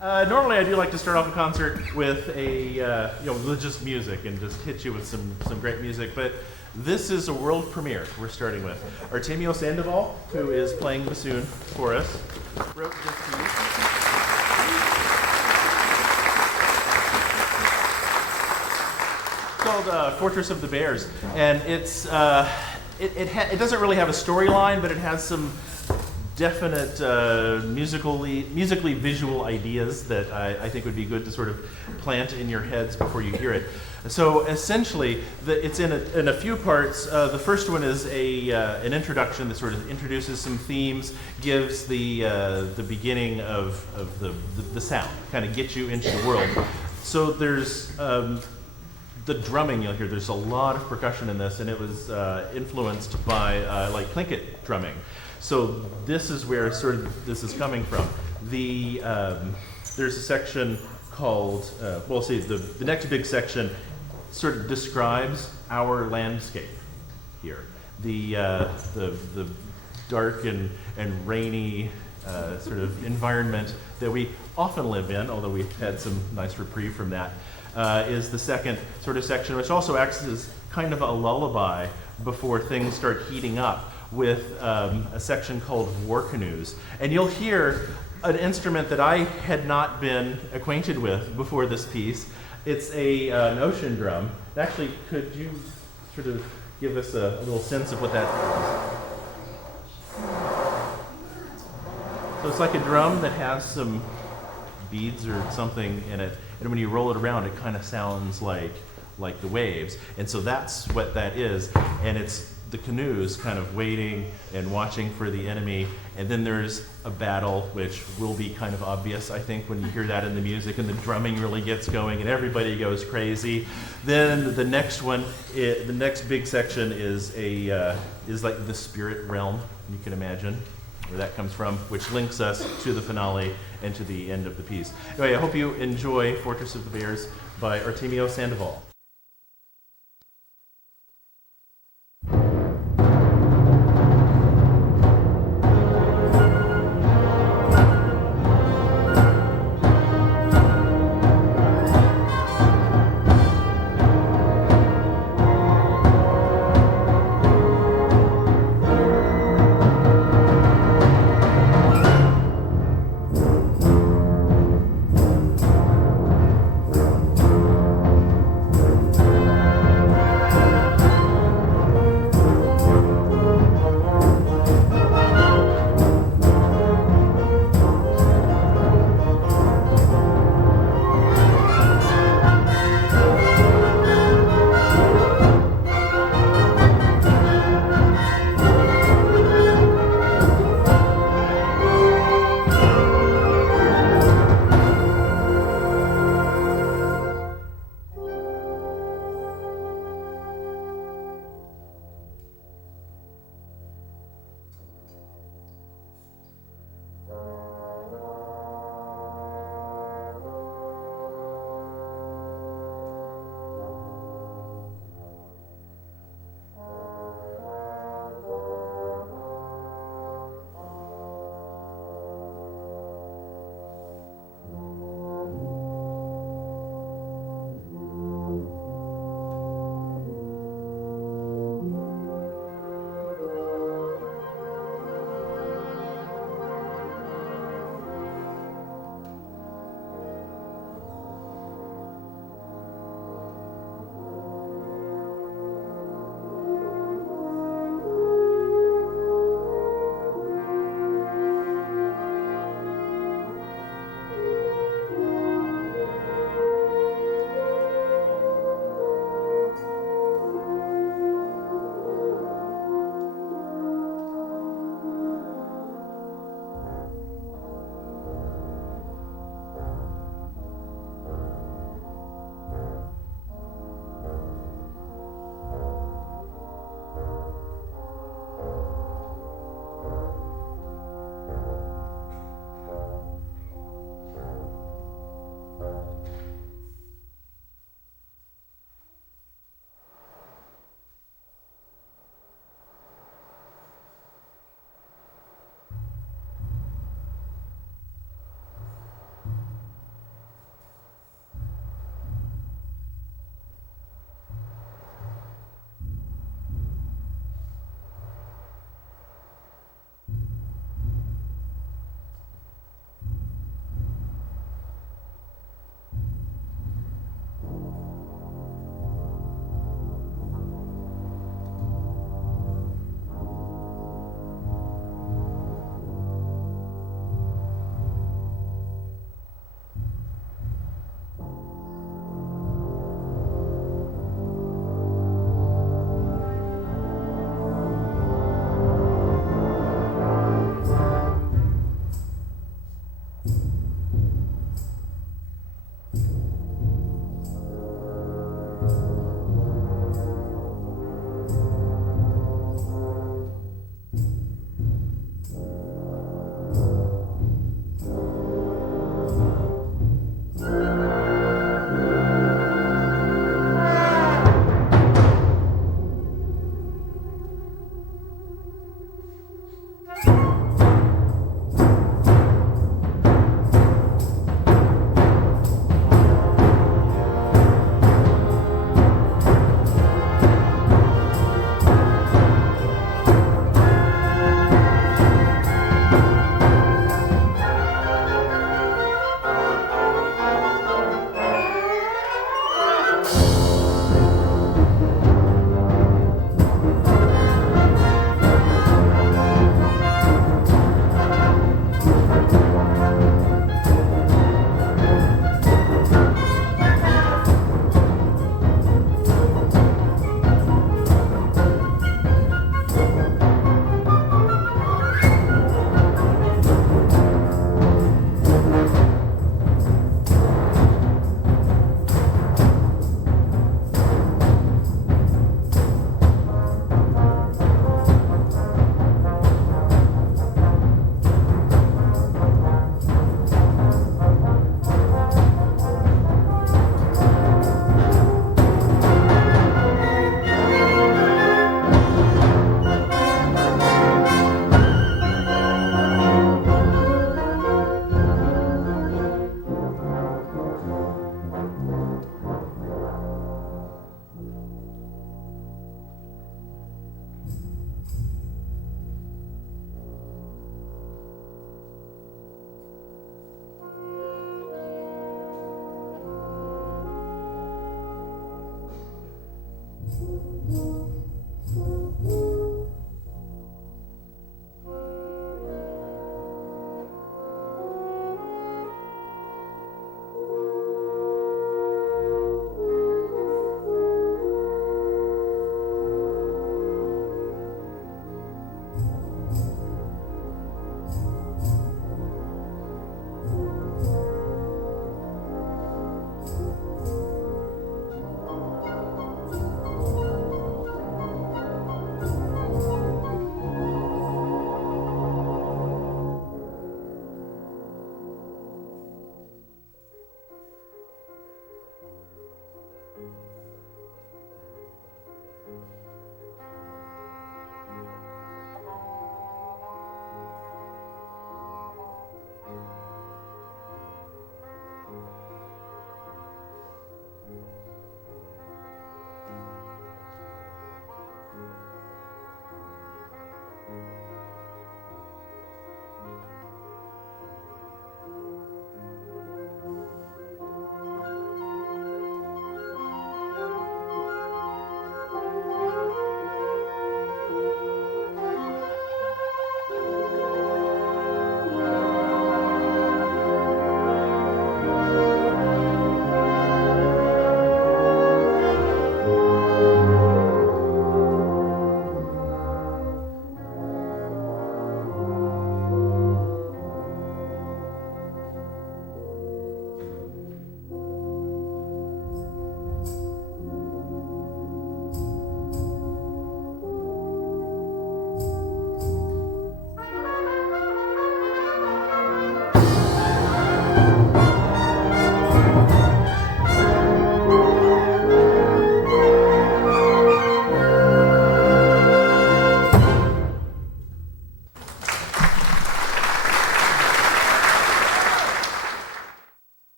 Normally, I do like to start off a concert with with just music and just hit you with some great music. But this is a world premiere. We're starting with Artemio Sandoval, who is playing bassoon for us. Wrote this piece. It's called Fortress of the Bears, and it doesn't really have a storyline, but it has some definite musically visual ideas that I think would be good to sort of plant in your heads before you hear it. So essentially, it's in a few parts. The first one is an introduction that sort of introduces some themes, gives the beginning of the sound, kind of gets you into the world. So there's the drumming you'll hear. There's a lot of percussion in this, and it was influenced by like plinkett drumming. So this is where sort of this is coming from. There's a section called, the next big section sort of describes our landscape here. The dark and rainy sort of environment that we often live in, although we've had some nice reprieve from that, is the second sort of section, which also acts as kind of a lullaby before things start heating up, with a section called War Canoes. And you'll hear an instrument that I had not been acquainted with before this piece. It's an ocean drum. Actually, could you sort of give us a little sense of what that is? So it's like a drum that has some beads or something in it, and when you roll it around, it kind of sounds like the waves. And so that's what that is, and it's the canoes kind of waiting and watching for the enemy, and then there's a battle, which will be kind of obvious, I think, when you hear that in the music, and the drumming really gets going, and everybody goes crazy. Then the next one, the next big section is like the spirit realm, you can imagine where that comes from, which links us to the finale and to the end of the piece. Anyway, I hope you enjoy Fortress of the Bears by Artemio Sandoval.